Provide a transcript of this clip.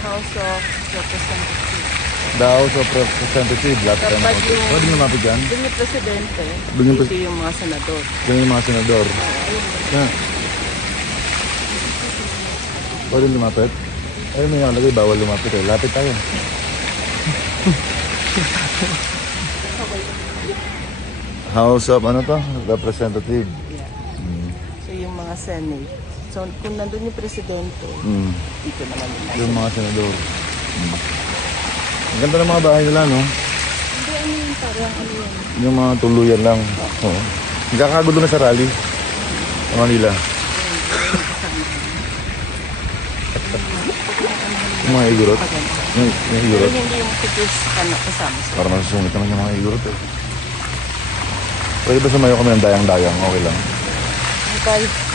House of Representatives. The House of Representatives. Lahat tayo Dapat nakaupo. yung- Pwede lumapit dyan? Doon yung presidente, Doon yung hindi yung mga senador. Yan yung mga senador. Na. Pwede lumapit? Ay, may nakalagay, bawal lumapit eh. Lapit tayo. House of ano to? Representative. Yeah. So yung mga Senate. So kung nandun yung presidente, Mm. dito naman yung mga Yung mga senador. Mm. Ang ganda ng mga bahay nila, no? Hindi, ano yun, parang ano yun. Yung mga tuluyan lang. Oo. Nagkakagulo na sa rally. Ang Manila. Yung mga igurot. Yung Pero igurot. hindi yung figures kasama sa Para masusungit naman yung mga igurot eh. Pwede ba sumayo kami ng dayang-dayang? Okay lang. Bye.